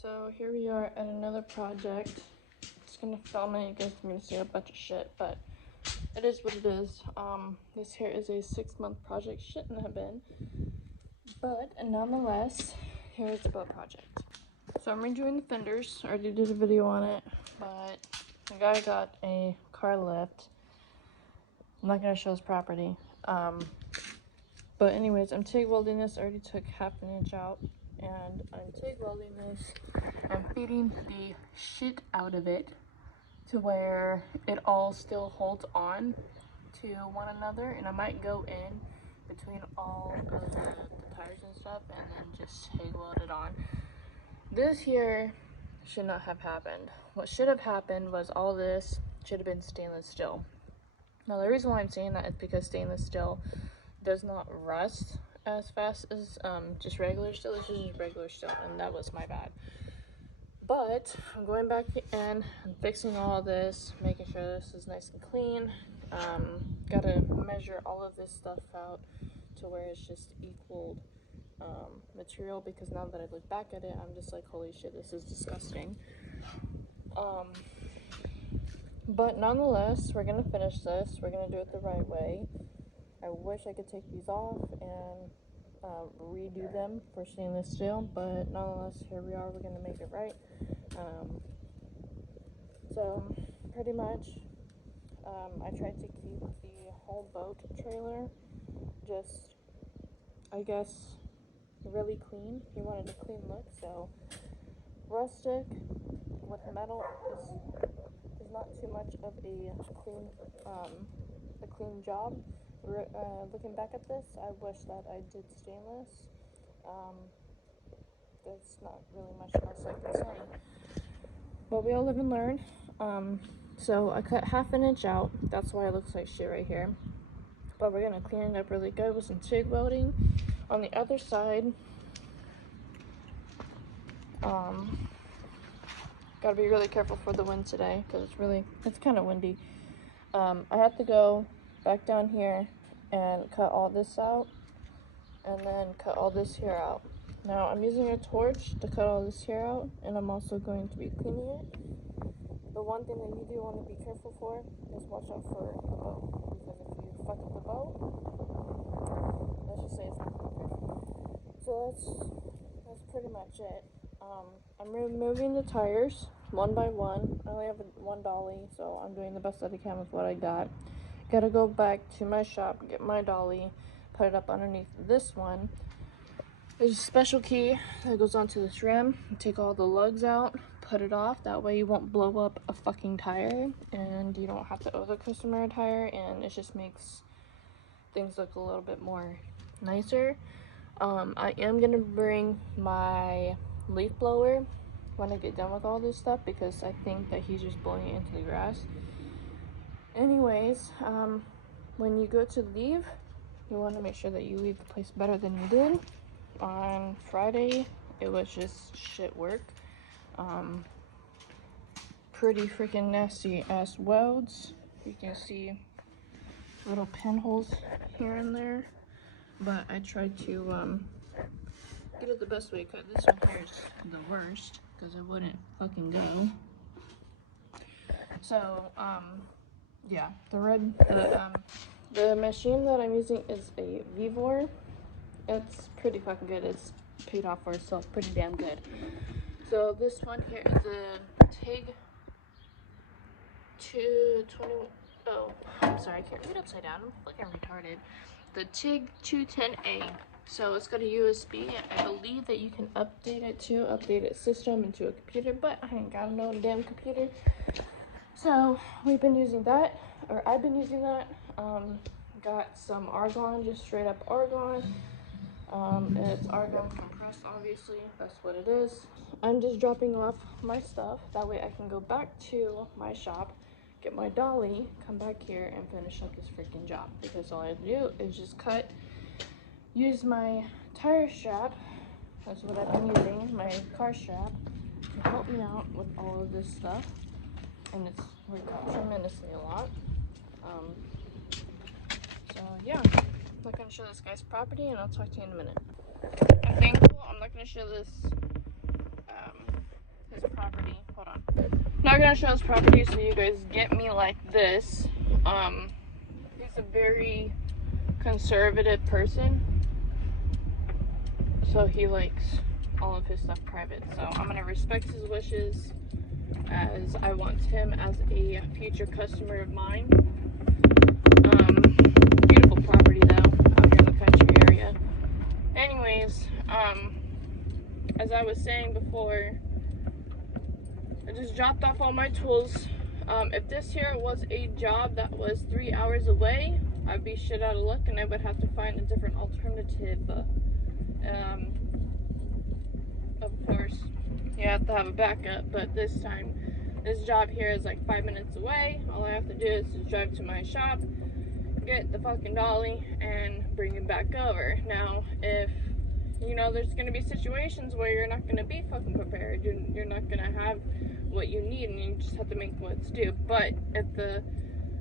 So here we are at another project. Just gonna film it. You guys are gonna see a bunch of shit, but it is what it is. This here is a 6-month project. Shouldn't have been, but nonetheless, here is the boat project. So I'm redoing the fenders. I already did a video on it, but the guy got a car lift. I'm not gonna show his property. But anyways, I'm TIG welding this. I already took half an inch out, and I'm TIG welding this. I'm feeding the shit out of it to where it all still holds on to one another, and I might go in between all of the tires and stuff and then just TIG weld it on. This here should not have happened. What should have happened was all this should have been stainless steel. Now the reason why I'm saying that is because stainless steel does not rust as fast as just regular steel. This is just regular steel, and that was my bad. But I'm going back in and fixing all this, making sure this is nice and clean. Gotta measure all of this stuff out to where it's just equal material, because now that I look back at it, I'm just like, holy shit, this is disgusting. But nonetheless, we're gonna finish this. We're gonna do it the right way. I wish I could take these off and redo them for stainless steel, but nonetheless, here we are. We're gonna make it right. So pretty much, I tried to keep the whole boat trailer just, I guess, really clean. He wanted a clean look, so rustic with metal is not too much of a clean job. Looking back at this, I wish that I did stainless. There's not really much else I can say. But we all live and learn. So I cut half an inch out. That's why it looks like shit right here. But we're gonna clean it up really good with some TIG welding. On the other side, gotta be really careful for the wind today because it's kind of windy. I have to go back down here and cut all this out, and then cut all this here out. Now I'm using a torch to cut all this here out, and I'm also going to be cleaning it. The one thing that you do want to be careful for is watch out for the boat, because if you fuck up the boat, let's just say it's not going good. So that's pretty much it. I'm removing the tires one by one. I only have one dolly, so I'm doing the best that I can with what I got. Gotta go back to my shop, get my dolly, put it up underneath this one. There's a special key that goes onto this rim. You take all the lugs out, put it off. That way you won't blow up a fucking tire, and you don't have to owe the customer a tire, and it just makes things look a little bit more nicer. I am gonna bring my leaf blower when I get done with all this stuff, because I think that he's just blowing it into the grass. Anyways, when you go to leave, you want to make sure that you leave the place better than you did. On Friday, it was just shit work. Pretty freaking nasty ass welds. You can see little pinholes here and there, but I tried to get it the best way I could. This one here is the worst because it wouldn't fucking go. So yeah, the machine that I'm using is a Vivor. It's pretty fucking good. It's paid off for itself pretty damn good. So this one here is a TIG 220. Oh, I'm sorry, I can't read upside down. I'm fucking retarded. The TIG 210A. So it's got a USB. I believe that you can update its system into a computer, but I ain't got no damn computer. So we've been using that, or I've been using that. Got some argon, just straight up argon. It's argon compressed, obviously. That's what it is. I'm just dropping off my stuff. That way I can go back to my shop, get my dolly, come back here and finish up this freaking job. Because all I have to do is just use my tire strap. That's what I've been using, my car strap, to help me out with all of this stuff. And it's worked out tremendously a lot. So yeah, I'm not gonna show this guy's property, and I'll talk to you in a minute. I'm thankful I'm not gonna show this his property. Hold on. I'm not gonna show his property so you guys get me like this. He's a very conservative person, so he likes all of his stuff private. So I'm gonna respect his wishes, as I want him as a future customer of mine. Beautiful property though, out here in the country area. Anyways, as I was saying before, I just dropped off all my tools. If this here was a job that was 3 hours away, I'd be shit out of luck and I would have to find a different alternative. Of course, you have to have a backup, but this time, this job here is like 5 minutes away. All I have to do is just drive to my shop, get the fucking dolly, and bring it back over. Now, if you know, there's going to be situations where you're not going to be fucking prepared. You're not going to have what you need, and you just have to make what's due. But if the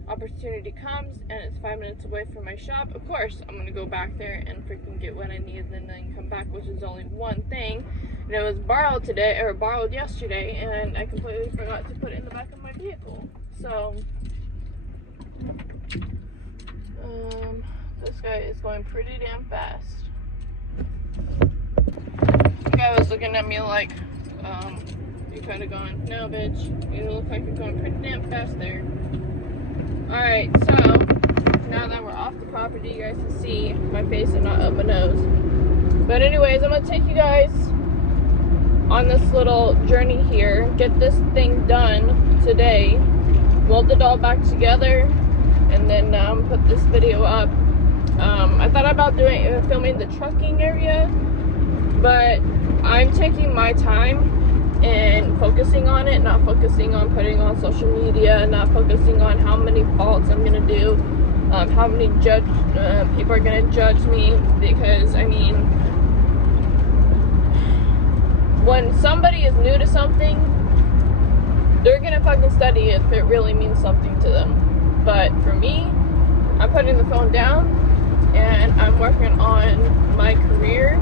opportunity comes and it's 5 minutes away from my shop, of course I'm going to go back there and freaking get what I need, and then come back, which is only one thing. And it was borrowed today, or borrowed yesterday, and I completely forgot to put it in the back of my vehicle. So, this guy is going pretty damn fast. The guy was looking at me like, you could have gone, no bitch, you look like you're going pretty damn fast there. Alright, so, now that we're off the property, you guys can see my face and not up my nose. But anyways, I'm going to take you guys on this little journey here, get this thing done today, weld it all back together, and then put this video up. I thought about filming the trucking area, but I'm taking my time and focusing on it, not focusing on putting on social media, not focusing on how many faults I'm gonna do, how many people are gonna judge me, because I mean, when somebody is new to something, they're gonna fucking study if it really means something to them. But for me, I'm putting the phone down and I'm working on my career,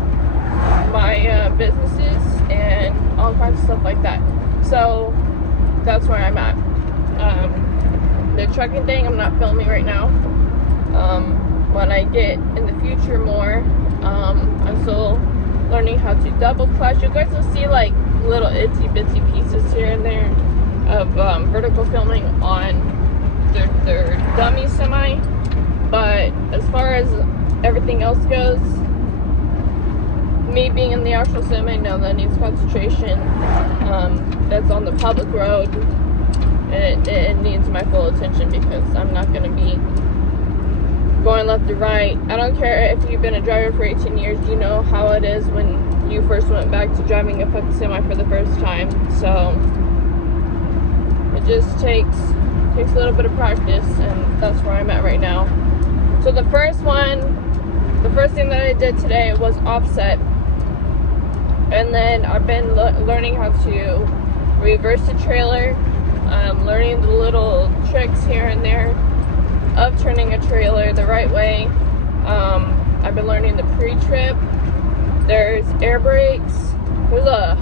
my businesses, and all kinds of stuff like that. So that's where I'm at. The trucking thing, I'm not filming right now. When I get in the future more, I'm still learning how to double clutch. You guys will see like little itsy bitsy pieces here and there of vertical filming on their dummy semi, but as far as everything else goes, me being in the actual semi, no, that needs concentration. That's on the public road, and it needs my full attention, because I'm not going to be going left to right. I don't care if you've been a driver for 18 years, you know how it is when you first went back to driving a fucking semi for the first time. So it just takes a little bit of practice, and that's where I'm at right now. So the first thing that I did today was offset, and then I've been learning how to reverse the trailer, learning the little tricks here and there of turning a trailer the right way. I've been learning the pre-trip. There's air brakes. There's a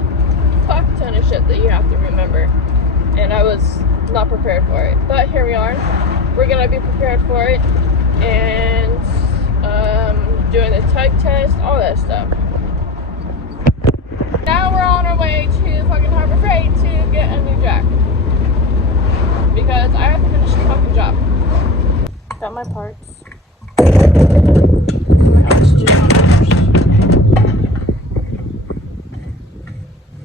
fuck ton of shit that you have to remember, and I was not prepared for it, but here we are. We're gonna be prepared for it, and doing the tug test, all that stuff. Now we're on our way to fucking Harbor Freight to get a new jack, because I have to finish the fucking job. Got my parts. My oxygen on.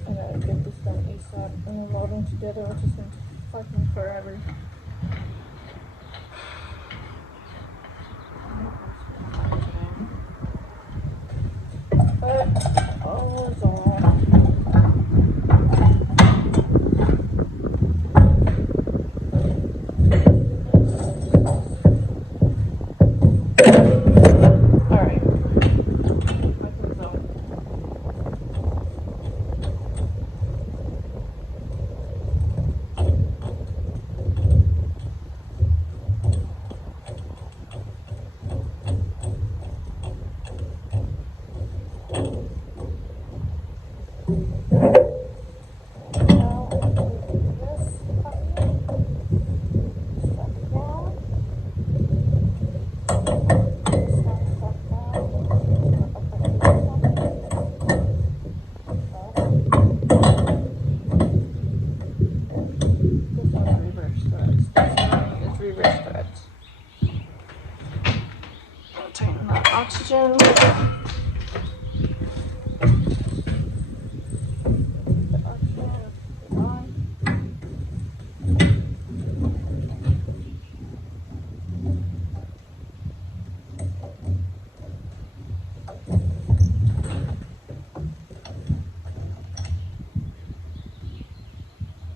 I gotta get this done ASAP, and then welding together, which is gonna take fucking forever. But all is all.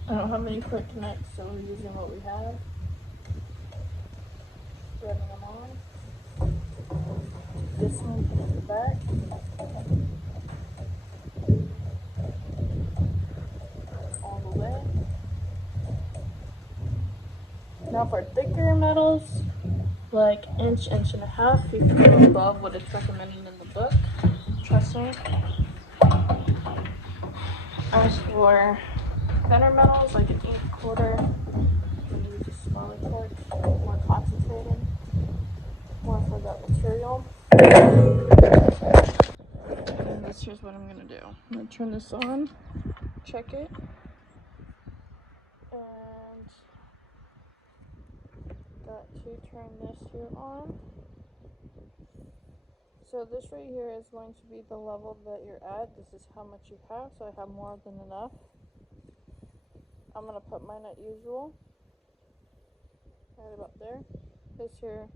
I don't have any quick connects, so we're using what we have. Threading them on. This one, put it in the back. All the way. Now for thicker metals, like inch and a half, you can go above what it's recommended in the book. Trust me. As for thinner metals, like an 1/4, you use a smaller torch, more concentrated, more for that material. And here's what I'm gonna do. I'm gonna turn this on, check it, and got to turn this here on. So this right here is going to be the level that you're at. This is how much you have, so I have more than enough. I'm gonna put mine at usual, right about there. This here,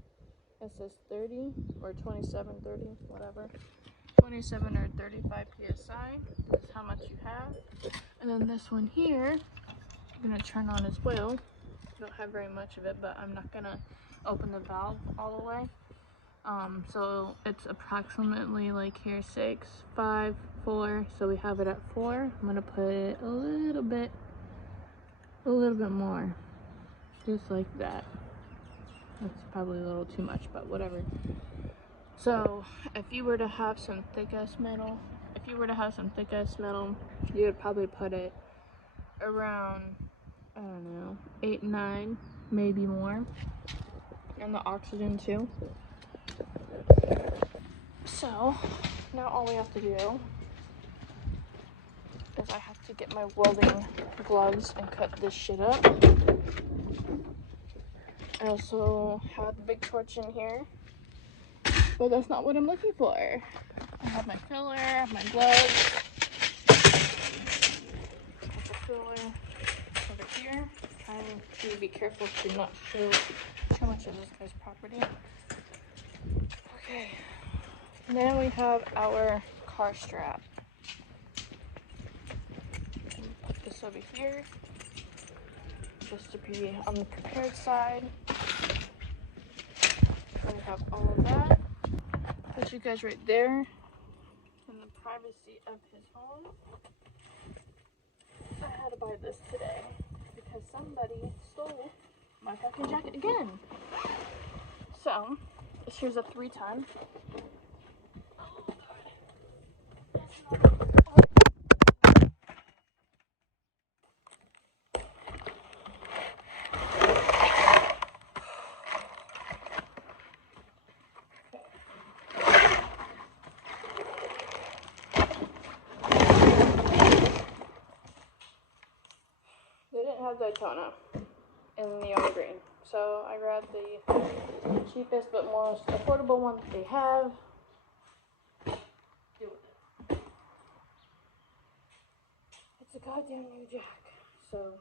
it says 30 or 27, 30, whatever. 27 or 35 psi. This is how much you have. And then this one here, I'm gonna turn on as well. I don't have very much of it, but I'm not gonna open the valve all the way. So it's approximately like here 6, 5, 4. So we have it at 4. I'm gonna put it a little bit more, just like that. That's probably a little too much, but whatever. So if you were to have some thick ass metal, you would probably put it around, I don't know, 8, 9, maybe more. And the oxygen too. So now all we have to do is I have to get my welding gloves and cut this shit up. I also have the big torch in here, but that's not what I'm looking for. I have my filler, I have my gloves. I have the filler over here. Trying to be careful to not show too much of this guy's property. Okay. And then we have our car strap. Put this over here, just to be on the prepared side. So we have all of that. Put you guys right there in the privacy of his home. I had to buy this today because somebody stole my fucking jacket again. So, here's a 3-ton. They didn't have Daytona in neon green, so I grabbed the cheapest but most affordable one that they have. Deal with it. It's a goddamn new jack, so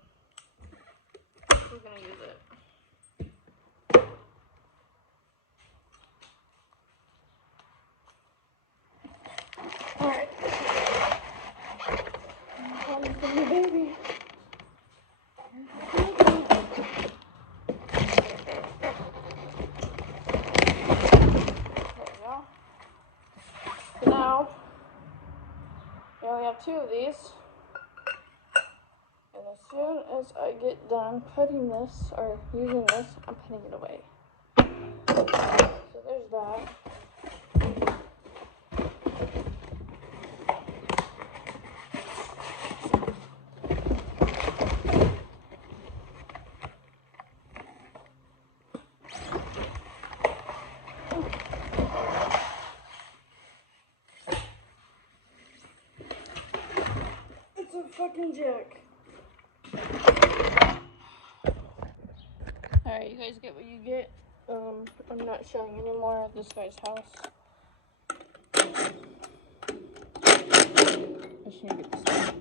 we're gonna use it. Alright. Here's the new baby. So now, we only have 2 of these, and as soon as I get done putting this, or using this, I'm putting it away. So there's that. It's a fucking jack. Alright, you guys get what you get. I'm not showing any more of this guy's house. I should get this one.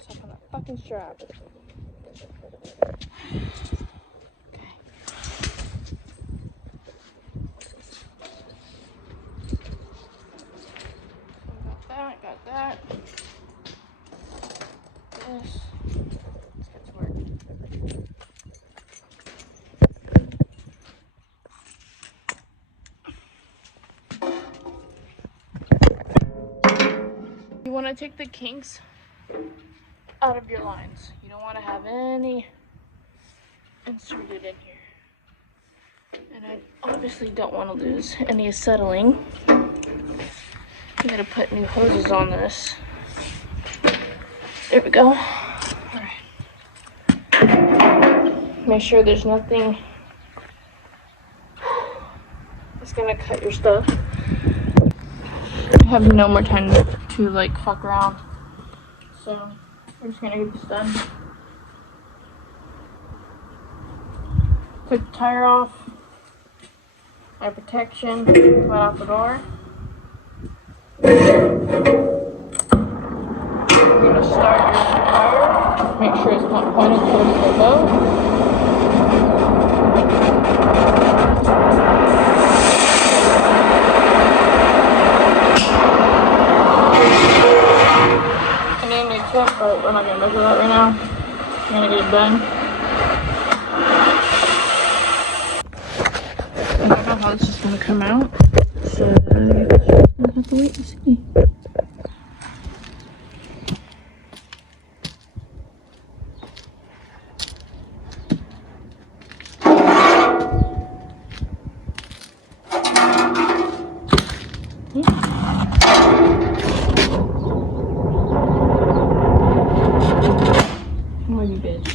myself on that fucking strap. Okay. So got that. This. Let's get to work. You want to take the kinks out of your lines. You don't want to have any inserted in here. And I obviously don't want to lose any acetylene. I'm gonna put new hoses on this. There we go. Alright. Make sure there's nothing that's gonna cut your stuff. I have no more time to like fuck around. So we're just gonna get this done. Took the tire off. My protection went out the door. You're gonna start your tire. Make sure it's not pointed towards the boat. I need a new tip, but we're not gonna measure that right now. I'm gonna get it done. I don't know how this is gonna come out, so we'll have to wait and see. Oh, you bitch.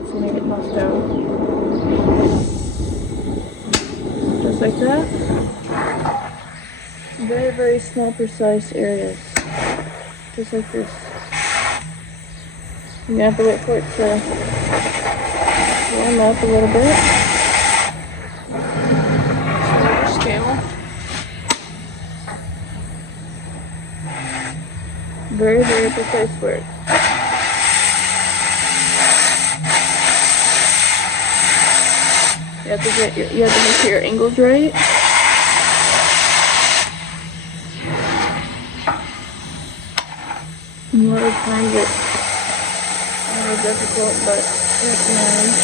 That's gonna get knocked out. Just like that. Very, very small, precise areas. Just like this. You have to wait for it to warm up a little bit. Scale. Very, very precise work. You have to make sure your angle's right. And a lot of times it's a little difficult, but it's nice.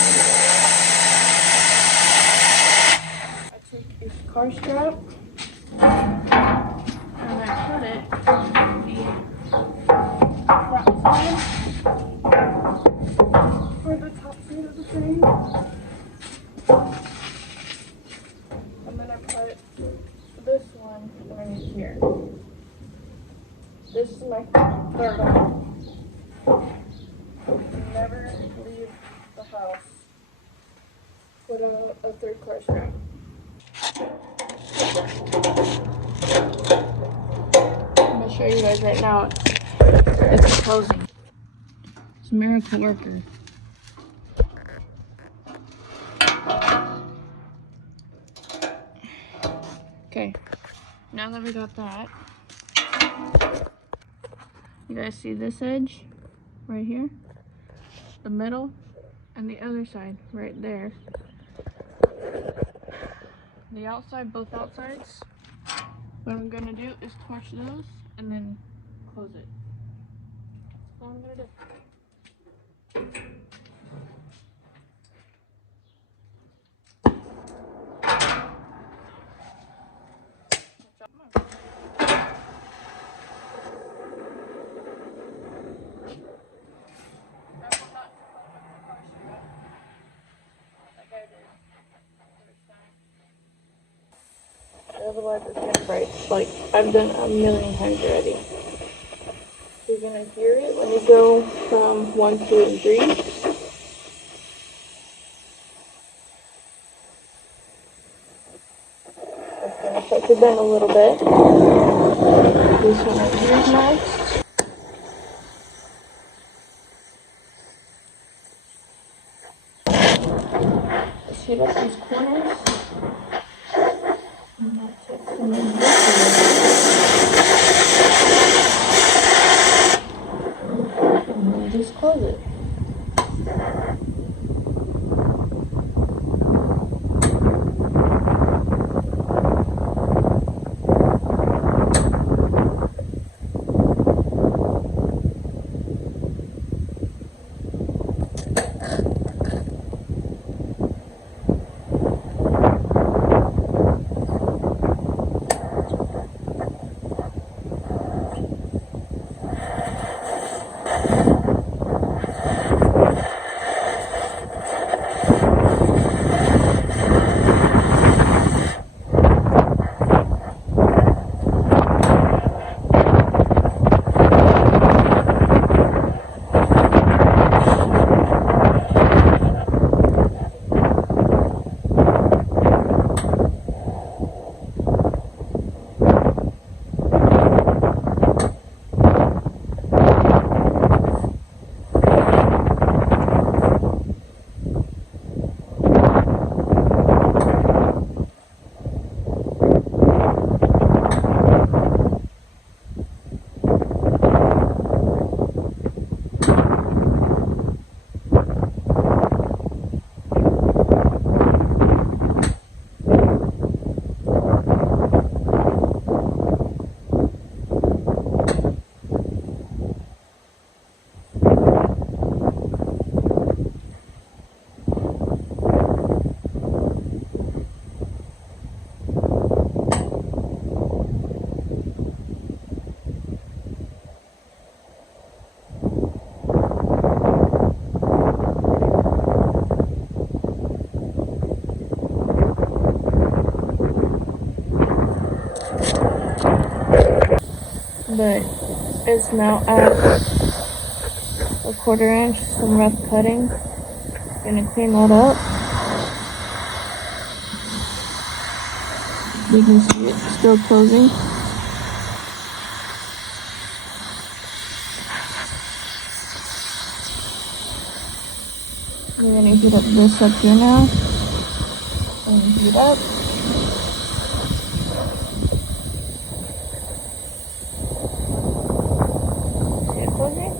I took a car strap and I put it on the front side for the top side of the frame. And then I put this one right here. This is my third one. Never leave the house without a third car strap. I'm gonna show you guys right now. It's closing. It's a miracle worker. Okay, now that we got that, you guys see this edge right here, the middle, and the other side right there. The outside, both outsides. What I'm gonna do is torch those and then close it. That's all I'm gonna do. Otherwise it's gonna break, like I've done a million times already. You're gonna hear it when you go from 1, 2, and 3. It's gonna start to bend a little bit. This one right here is next. Let's heat up these corners. And that takes them in this way. And then just close it. But it's now at a 1/4 inch, some rough cutting. Gonna clean that up. You can see it still closing. We're gonna heat up this up here now. And heat up. See it closing?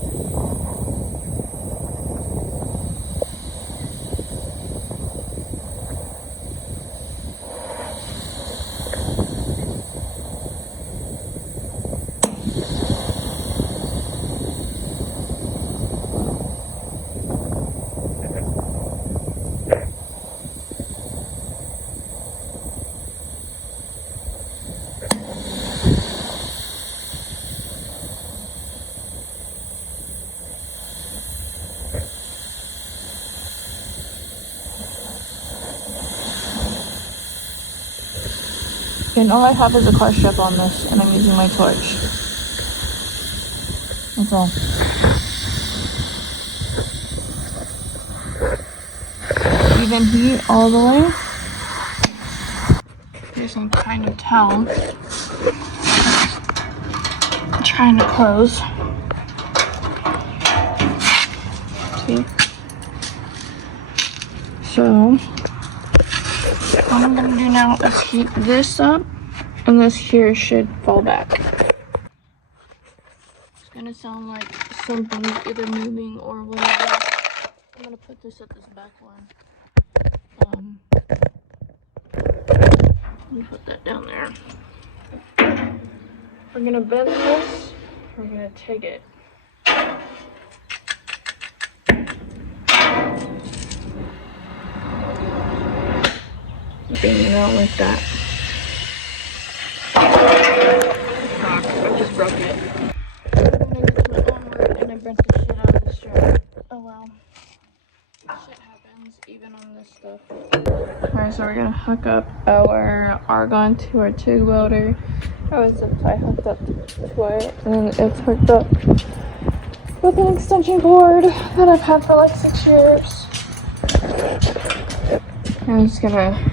And all I have is a car strap on this, and I'm using my torch. That's all. Even heat all the way. You can kind of tell. I'm trying to close. See? So, what I'm gonna do now is heat this up, and this here should fall back. It's gonna sound like something's either moving or whatever. I'm gonna put this at this back one. Let me put that down there. We're gonna bend this. We're gonna take it. Bring it out like that. I just broke it. And I bent the shit out of the strap. Oh well. Shit happens even on this stuff. Alright, so we're gonna hook up our argon to our TIG welder. I was zip tie hooked up to it, and then it's hooked up with an extension cord that I've had for like 6 years. I'm just gonna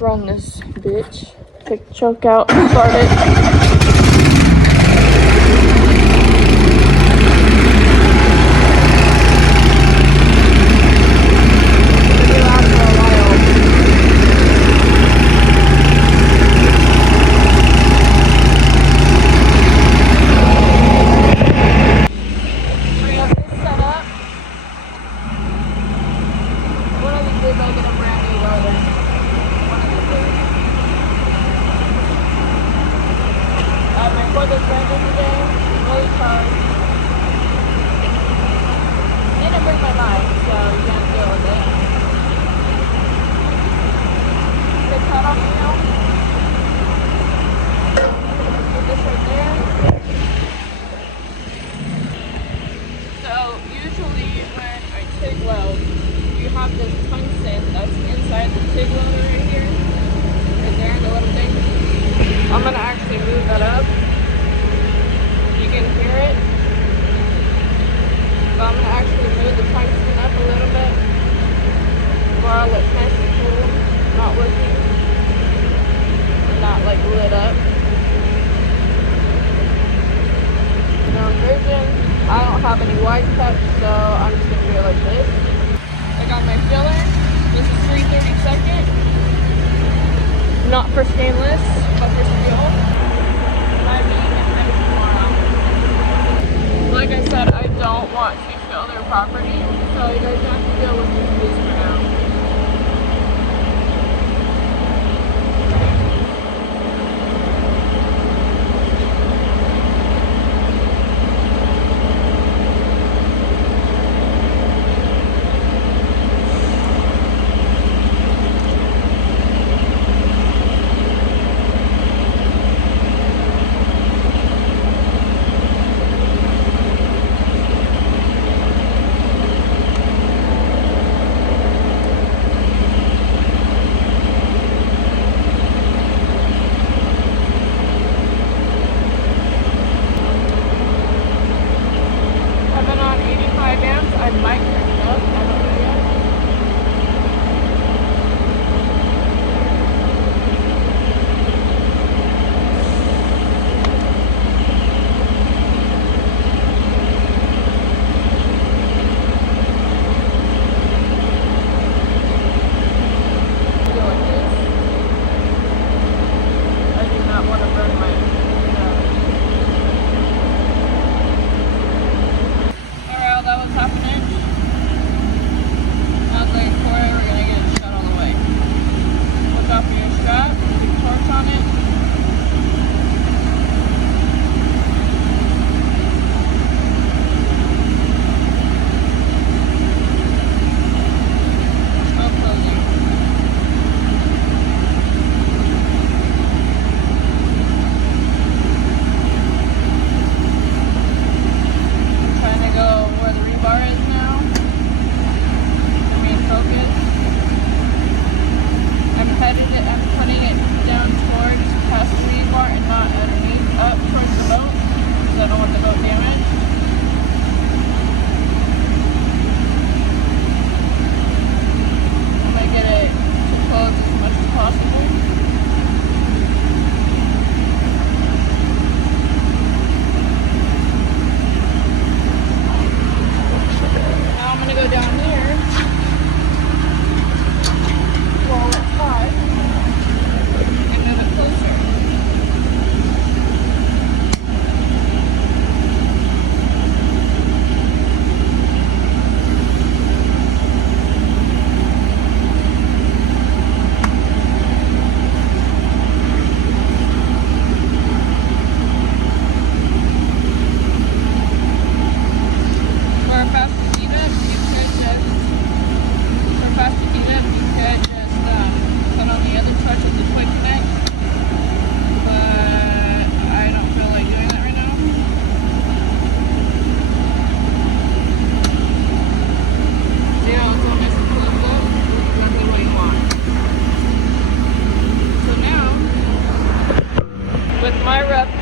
run this bitch, take the choke out, and start it. This tungsten that's inside the TIG welder right here, right there, the little thing. I'm gonna actually move that up. You can hear it. So I'm gonna actually move the tungsten up a little bit while it's nice and cool, not working, not like lit up. No virgin. I don't have any wide cups, so I'm just gonna do it like this. I got my filler. This is 3/32. Not for stainless, but for steel. I'm being finished tomorrow. Like I said, I don't want to fill their property, so you guys have to deal with this piece for now.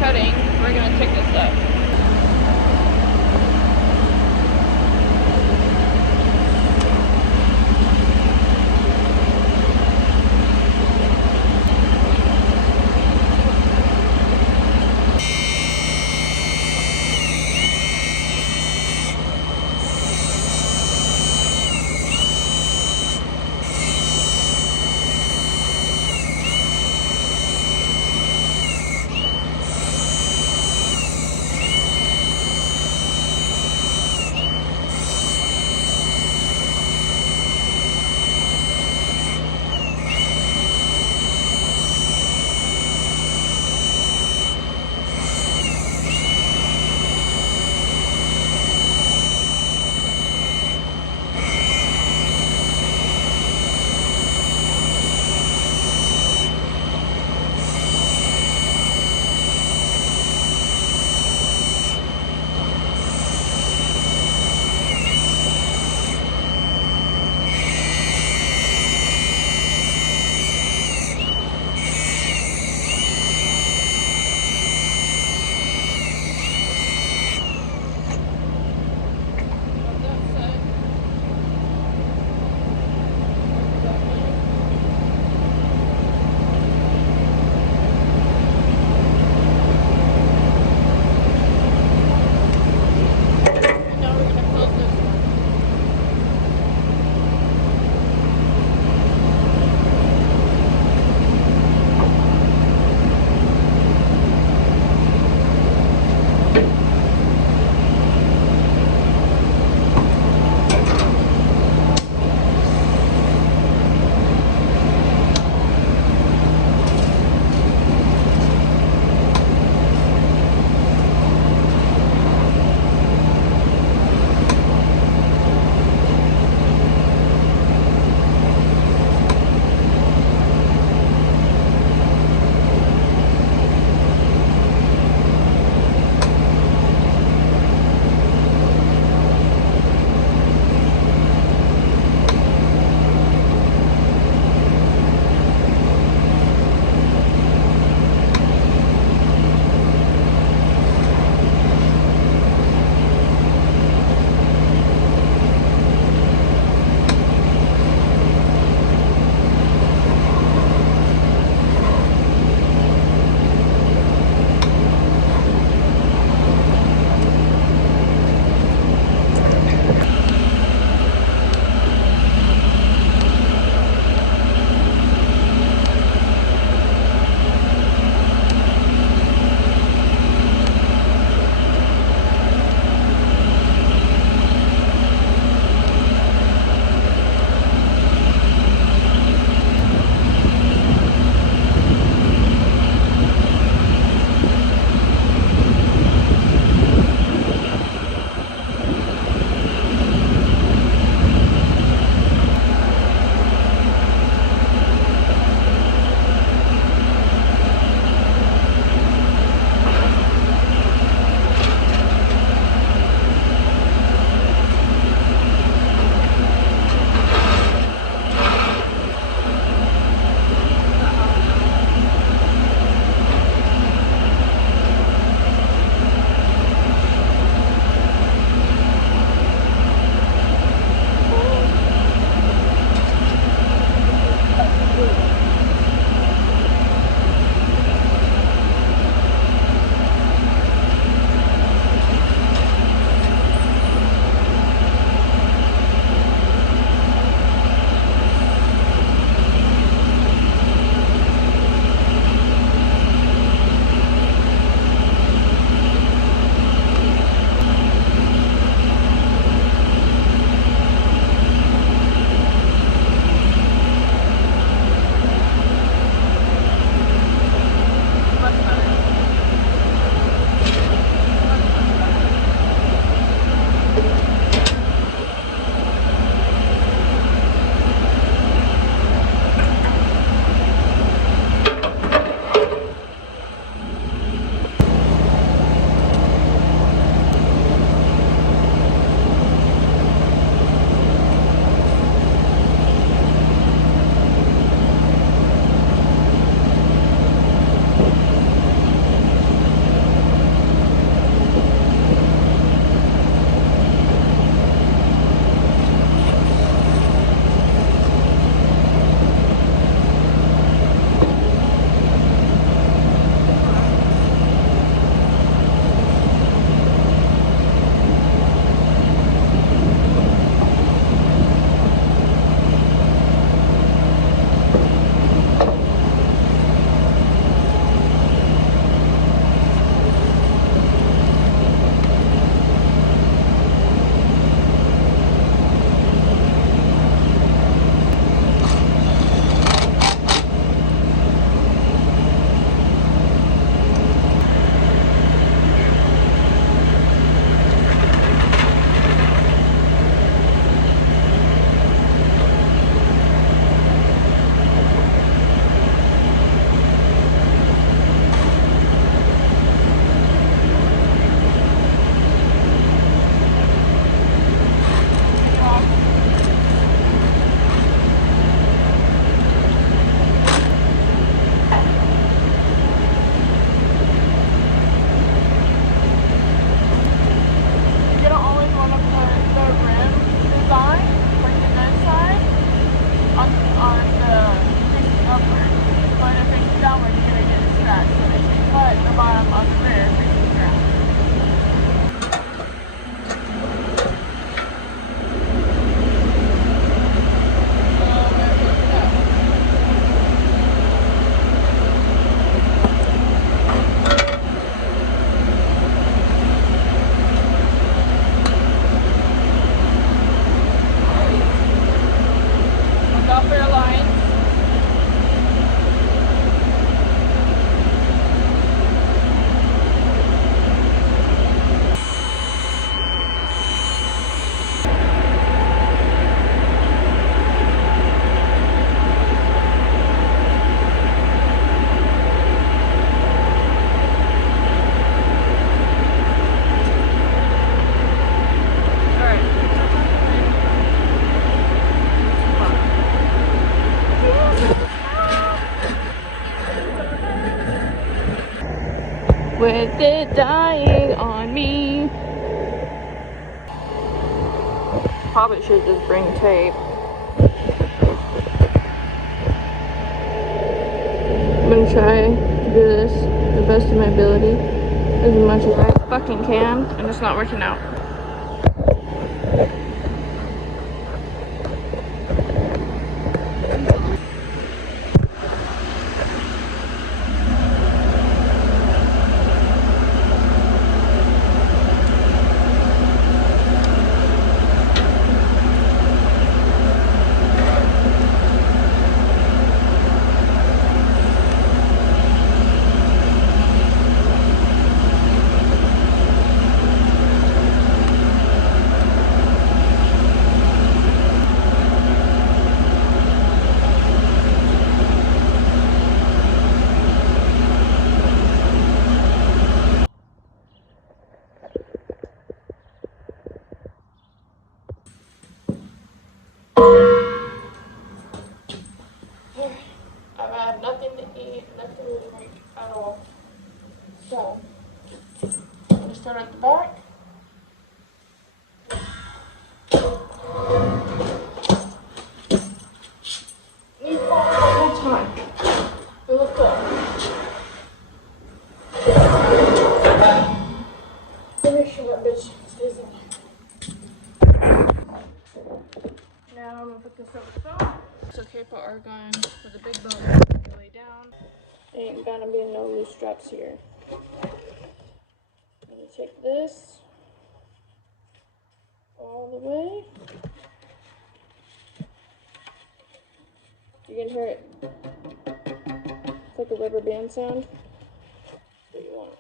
cutting, we're gonna take this up. with the facing upward. But if it's downward, you're gonna get a scratch. So they should cut the bottom of the rear facing the ground. With it dying on me. Probably should just bring tape. I'm gonna try to do this the best of my ability as much as I fucking can, and it's not working out. I have nothing to eat, nothing to drink at all. So, I'm going to start at the back. You fall all the time. It looks good. Make sure that bitch stays in. Now I'm going to put this over the bone. It's okay, put argon with a big bone all the way down. Ain't gonna be no loose straps here. I'm gonna take this all the way. You can hear it. It's like a rubber band sound. That's what you want.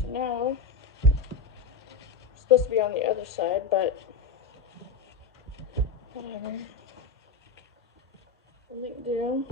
So now, it's supposed to be on the other side, but whatever. I think do.